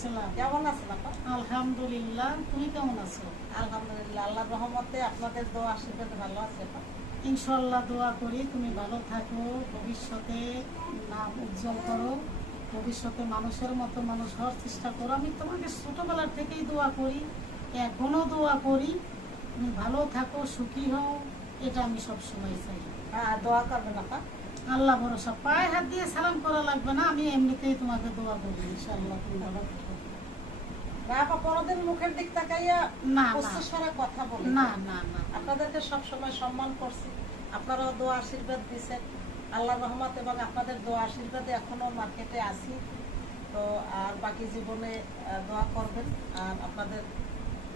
ছিলাম কেমন আছেন আপা? আলহামদুলিল্লাহ তুমি কেমন আছো? আলহামদুলিল্লাহ আল্লাহ রহমতে আপনাদের দোয়া আশীর্বাদ ভালো আছে ইনশাল্লাহ দোয়া করি তুমি ভালো থাকো ভবিষ্যতে নাম উজ্জ্বল করো ভবিষ্যতে মানুষের মতো মানুষ হওয়ার চেষ্টা করো। আমি তোমাকে ছোটবেলার থেকেই দোয়া করি এখনও দোয়া করি তুমি ভালো থাকো সুখী হও এটা আমি সবসময় চাই। হ্যাঁ দোয়া করবেন আপা। আল্লাহ ভরসা। পায়ে হাত দিয়ে সালাম করা লাগবে না আমি এমনিতেই তোমাকে দোয়া করি ইনশাল্লাহ তুমি ভালো থাকো। না মুখের দিক তাকাইয়া না, না। উচ্চস্বরে কথা বলি। না না না। আপনাদেরকে সব সময় সম্মান করছি। আপনারাও দোয়া আশীর্বাদ দিচ্ছেন আল্লাহ রহমত এবং আপনাদের দোয়া আশীর্বাদে এখনও মার্কেটে আছি। তো আর বাকি জীবনে দোয়া করবেন। আর আপনাদের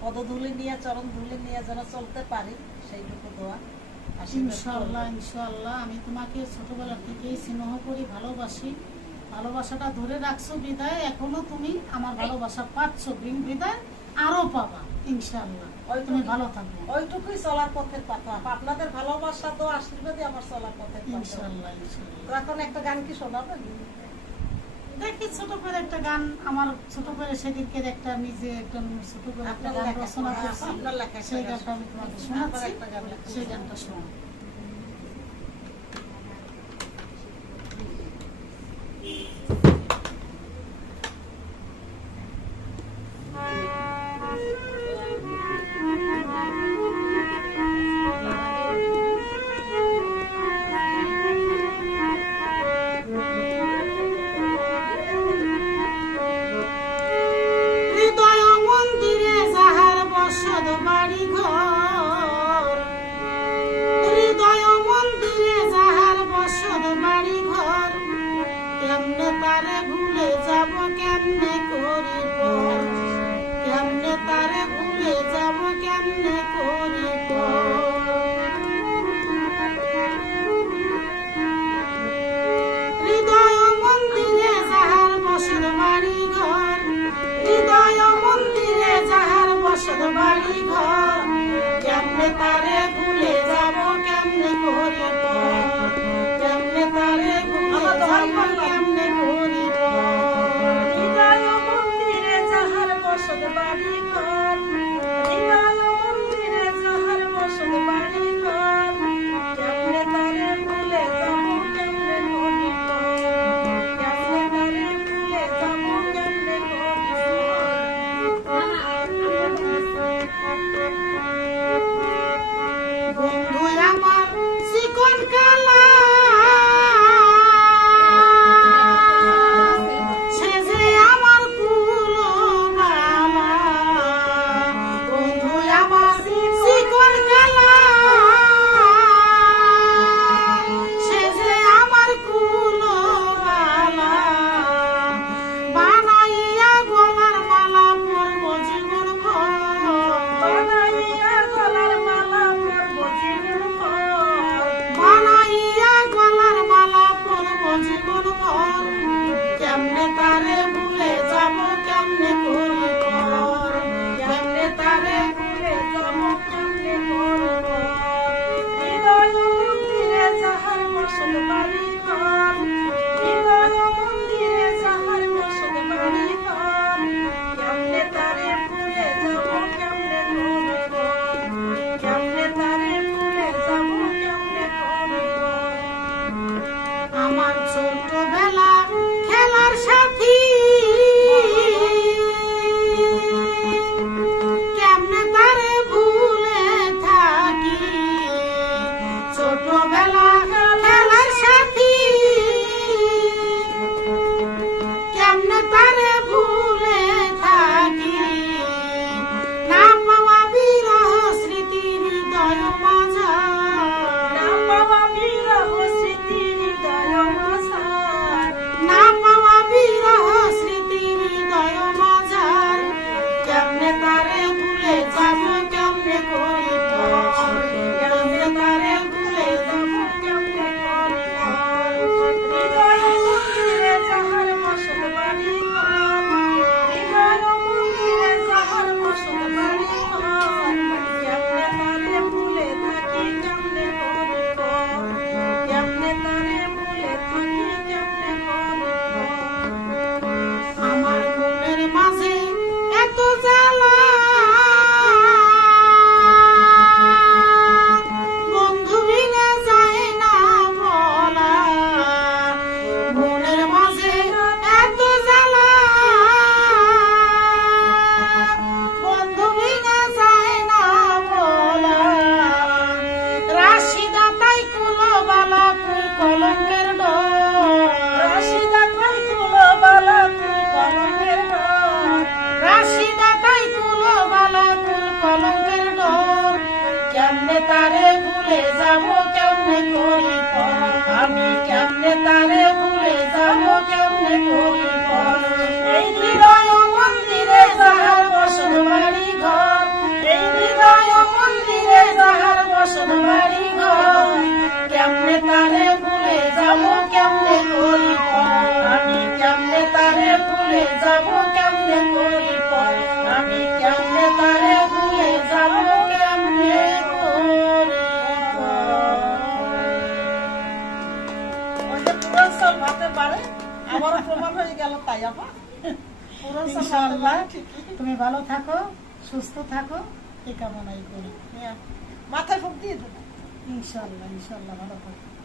পদধূলি নিয়ে চরণ ধুলি নিয়ে যেন চলতে পারি সেইটুকু দোয়া। ইনশাল্লাহ ইনশাল্লাহ আমি তোমাকে ছোটবেলা থেকেই স্নেহ করি ভালোবাসি। ভালোবাসাটা ধরে রাখছো বিদায়। এখনও তুমি আমার ভালোবাসা পাচ্ছ। বিন বিদায় আরও পাবা ইনশাল্লাহ ওই তুমি ভালো থাকো। ওইটুকুই চলার পথের কথা। আপনাদের ভালোবাসা তো আশীর্বাদই আমার চলার পথের কথা। ইনশাল্লাহ ইনশাল্লাহ এখন একটা গান কি শোনাবেন দেখি ছোট করে একটা গান আমার ছোট করে সেদিনকে একটা নিজে একটা ছোট করে একটা গান রচনা করছি। লেখা সেই গান গানটা আমি তোমাকে শোনাচ্ছি। সেই গানটা শোনো Come on, ভুলে যাব কেমনে করি আমি কেমনে তারে ভুলে যাব কেমনে করি এই ইনশাআল্লাহ। তুমি ভালো থাকো সুস্থ থাকো। এই কামনাই করি। হ্যাঁ। মাথায় ফুক দিয়ে দেবো ইনশাআল্লাহ ইনশাআল্লাহ ভালো থাকো।